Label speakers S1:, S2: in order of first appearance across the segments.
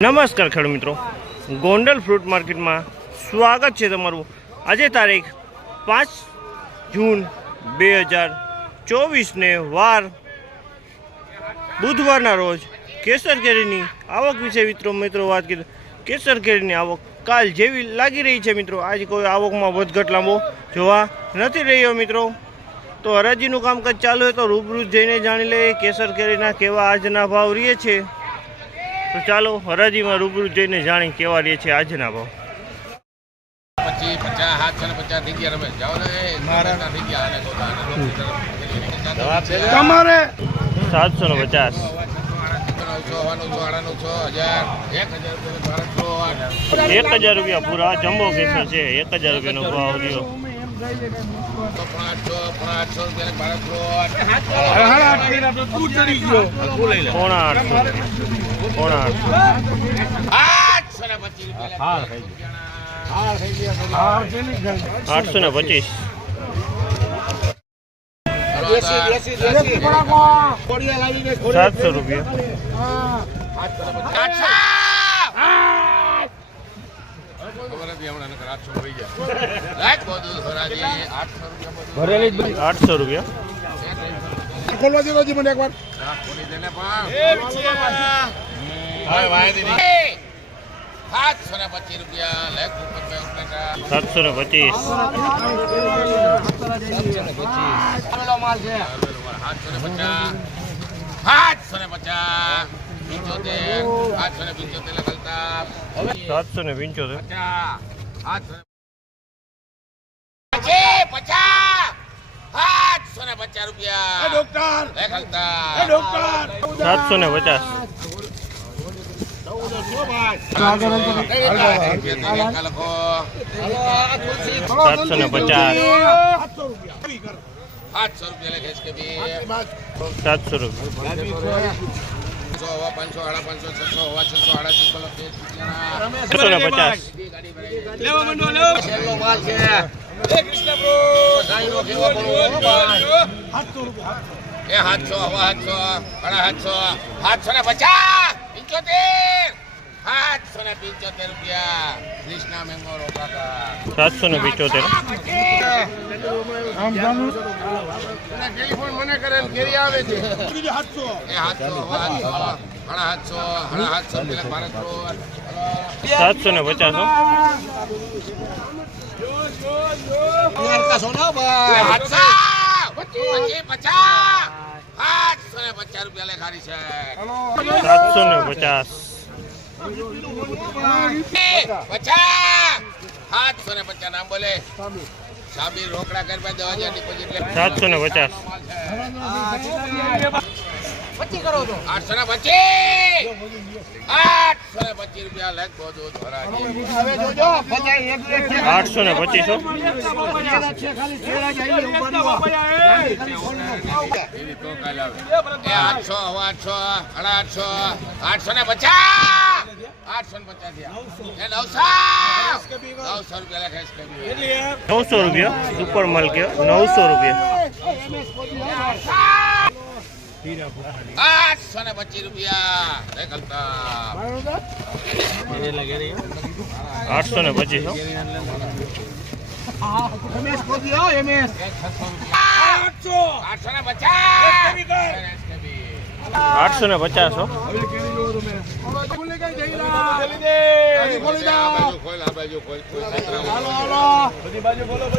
S1: નમસ્કાર ખેડૂત મિત્રો. ગોંડલ ફ્રૂટ માર્કેટમાં સ્વાગત છે તમારું. આજે તારીખ પાંચ જૂન બે હજાર ચોવીસને વાર બુધવારના રોજ કેસર કેરીની આવક વિશે મિત્રો મિત્રો વાત કરી કેસર કેરીની આવક કાલ જેવી લાગી રહી છે મિત્રો. આજે કોઈ આવકમાં વધઘટ લાંબો જોવા નથી રહ્યો મિત્રો. તો હરાજીનું કામકાજ ચાલુ હોય તો રૂબરૂ જઈને જાણી લઈએ કેસર કેરીના કેવા આજના ભાવ રહે છે. તો ચાલો હરાજીમાં રૂબરૂ જઈને જાણી કેવા રહે છે આજના ભાવ.
S2: પચીસ પચાસ સાત ને પચાસ થઈ ગયા રમેશ જાઓ ને થઈ ગયા આને જોતા આને જોતા.
S3: તમારે?
S1: સાતસો ને પચાસ.
S2: એક હજાર રૂપિયા
S1: પૂરા. જમ્બો કેસર છે. એક હજાર રૂપિયાનો ભાવ રહ્યો.
S2: આઠસો? ને પચીસ
S1: સાતસો રૂપિયા.
S2: આઠસો! ખબર હતી હમણાં નકર આઠસો થઈ ગયા લાખ બધું હરાજી આઠસો રૂપિયા
S1: આઠસો રૂપિયા
S3: ખોલવા દેલો જી મને એકવાર
S2: હા, ખોલી દે ને પણ. હવે વાયદી નહીં. સાતસો ને પચીસ રૂપિયા લાખ રૂપિયા ઉપલેટા.
S1: સાતસો ને પચીસ
S2: સાતસો ને પચાસ સાતસો ને પચાસ પંચોતેર સાતસો ને પંચોતેર લખલતા
S1: સાતસો ને પંચોતેર
S2: પચાસ સાતસો ને પચીસ પચાસ સાતસો ને પચાસ રૂપિયા.
S3: ડોક્ટર. ડોક્ટર.
S1: સાતસો ને પચાસ. સાતસો ને પચાસ.
S2: સાતસો રૂપિયા
S1: સાતસો રૂપિયા.
S2: પાંચસો હવા પાંચસો સાડા પાંચસો છસો હવા છસો સાડા છસો લખે
S1: પચાસ.
S2: છેલ્લો માલ છે? એ સાતસો હવા સાતસો સાડા સાતસો સાતસો ને પચાસ પંચોતેર સાતસો ને પંચોતેર. રૂપિયા. ક્રિષ્ના મેંગો રોકાતા.
S1: સાતસો ને પંચોતેર
S2: ટેલિફોન મને કરે ઘેરી આવે છે. એ હાથસો હવા સાતસો સાડા સાતસો સાડા સાતસો પેલા ભારત
S1: સાતસો ને પચાસ. હો.
S2: સાતસો પચીસ પચાસ સાતસો ને પચાસ રૂપિયા લે ખારી છે
S1: સાતસો ને પચાસ.
S2: પચાસ. સાતસો ને પચાસ નામ બોલે. સાબી રોકડા કરવા દસ હજાર ડિપોઝિટ
S1: સાતસો ને પચાસ.
S2: આઠસો ને પચી આઠસો ને પચી રૂપિયા લેખ બધું ધરાજી
S1: આઠસો ને પચીસ
S2: આઠસો હવા આઠસો સાડા આઠસો. આઠસો ને પચાસ! આઠસો ને પચાસ નવસો. રૂપિયા લેખે
S1: નવસો રૂપિયા સુપર માલ કયો? નવસો રૂપિયા.
S2: આઠસો ને પચીસ રૂપિયા.
S1: આઠસો ને પચીસ હો.
S2: આઠસો ને પચાસ.
S1: આઠસો ને પચાસ
S2: બાજુ ખોલ, બાજુ ખોલ, કોઈ છેતરાવાનું નહીં. બધી બાજુ ખોલી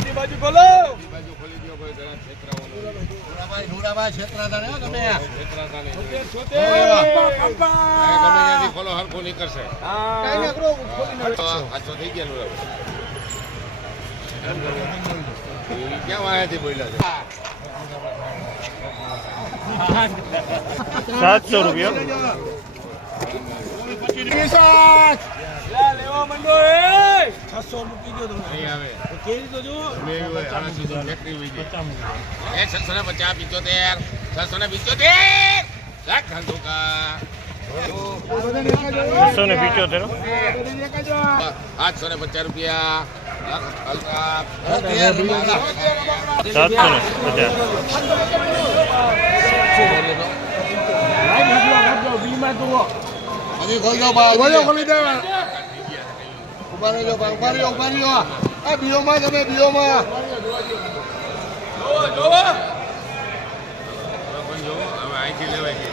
S2: હરખું નીકળશે. થઈ ગયા
S1: સાતસો રૂપિયા.
S2: છસો ને પચાસ પિંચોતેર છસો ને પિંચોતેર લાખ ધંધુકા
S1: છસો ને પિચોતેર
S2: આઠસો ને પચાસ રૂપિયા.
S1: સાતસો ને પચાસ
S2: હજી ખોલી દો બા
S3: બોલો ખોલી દે ઊભા રહેજો બા, ઊભા રહ્યો ઊભા રહ્યો આ બીઓમાં તમે બીઓમાં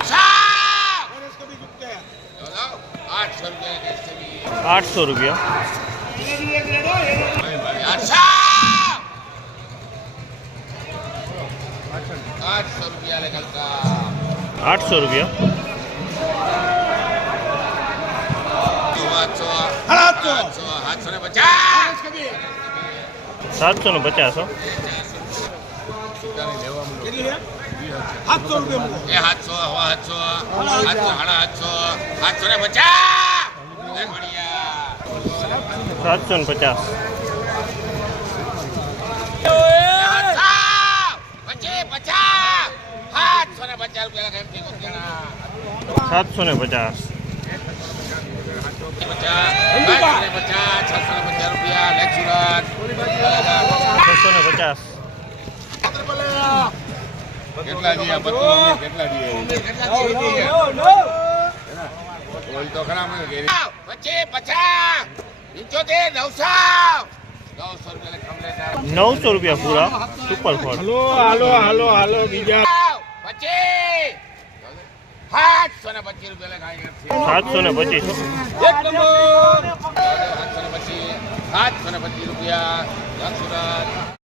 S2: સાવ! આઠસો રૂપિયા કેસ કરી.
S1: આઠસો રૂપિયા
S2: આઠસો! આઠસો રૂપિયા લે કલકા
S1: આઠસો રૂપિયા
S2: આઠસો
S3: સાડા
S2: આઠસો આઠસો ને પચાસ
S1: સાતસો ને પચાસ!
S3: સાતસો રૂપિયા
S2: સાતસો સાતસો સાડા સાતસો સાતસો ને પચાસ.
S1: સાતસો ને પચાસ
S2: સાતસો! ને પચાસ
S1: પચાસ.
S2: પચાસ રૂપિયા સુરત.
S1: છસો ને
S2: કેટલા દિયા? બત્રીસ કેટલા દિયા બોલ તો ખરા મને પચીસ પચાસ પંચોતેર નવસો. રૂપિયા.
S1: નવસો પૂરા. સુપર ફોર
S3: હાલો હાલો હાલો હાલો બીજા.
S2: પચીસ. સાતસો ને પચીસ રૂપિયા.
S1: સાતસો ને પચીસ.
S3: એક નંબર
S2: સાતસો ને પચીસ રૂપિયા